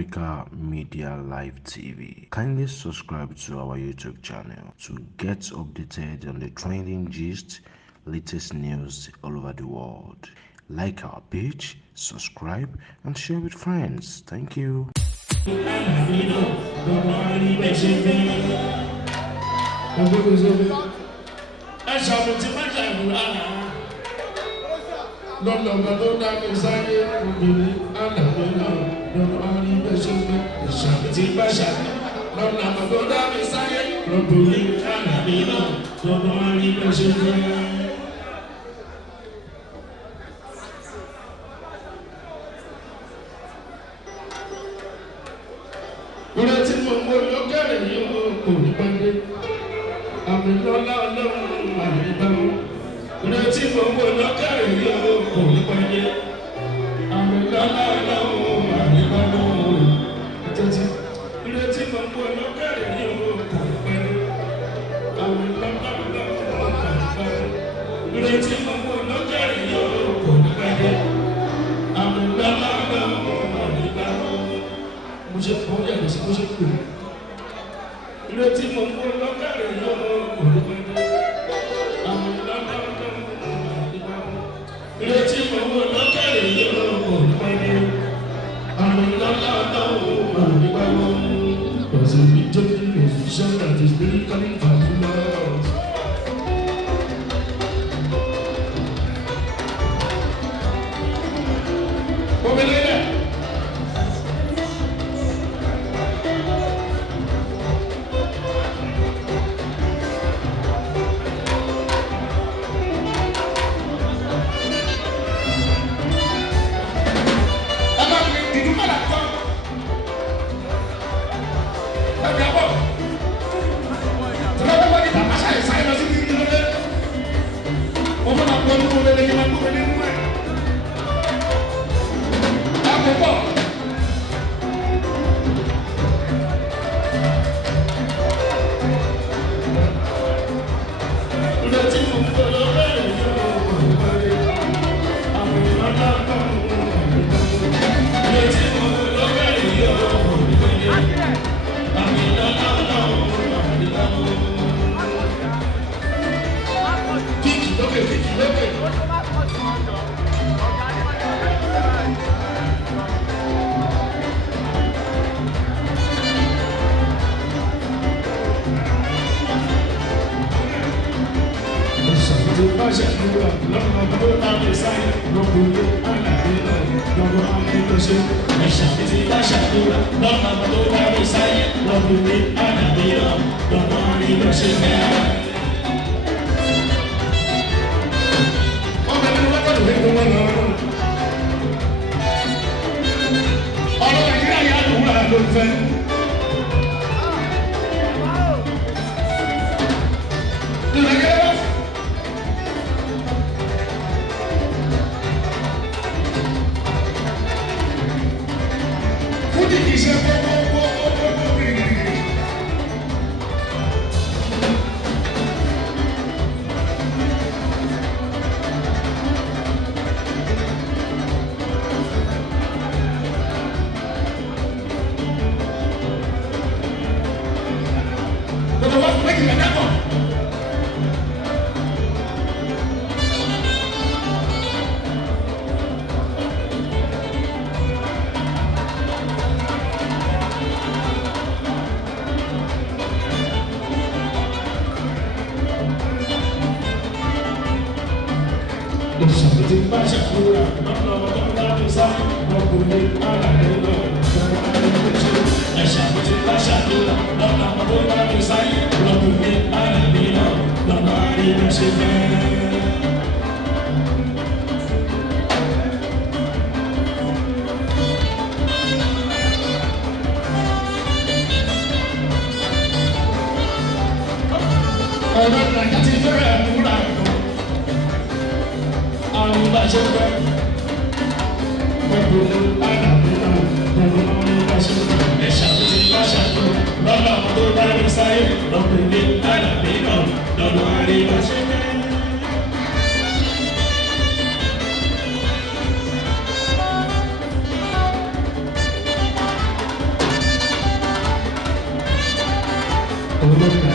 Africa Media Live TV. Kindly subscribe to our YouTube channel to get updated on the trending gist, latest news all over the world. Like our page, subscribe, and share with friends. Thank you. Lọ́lọ́mọ ló dá mi sáyé obìnrin àlàyé náà lọ́nà àárín bẹ́sẹ̀gbẹ́ ìṣàmì tí bá ṣàmì. Lọ́lọ́mọ ló dá mi sáyé obìnrin àlàyé náà lọ́nà àárín bẹ́sẹ̀gbẹ́. Orí tí mo mọ lókèrè yóò kò ní pàdé. Àmì lọ́lá ọlọ́run àmì báwọn. Ìrètí gbogbo lọ́kàrí yóò kò ní pàdé. Àmì lọ́lá ọlọ́run àríwáwọ̀ ìtẹ́tí. Ìrètí gbogbo lọ́kàrí yóò kò ní pàdé. Àmì lọ́lá ọlọ́run àríwáwọ̀. Ìrètí gbogbo lọ́kàrí yóò kò ní pàdé. Àmì lọ́lá ọlọ́run àríwáwọ̀. Mo ṣe kọ́ yàtọ̀ sí mo ṣe kù. Ìrètí gbogbo lọ́kàrí yóò kò ní pàdé. Ìrètí gbogbo lọ́kàrí yóò kò ní pàdé. Àmì lọ́lá ọlọ́run àríwáwọ̀. Was a joking musician that is lyrically fabulous. Omelele. I'm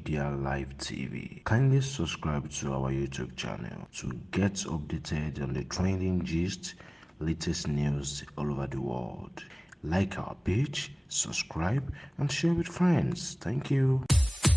AfricamediaLive TV. Kindly subscribe to our YouTube channel to get updated on the trending gist, latest news all over the world. Like our page, subscribe, and share with friends. Thank you.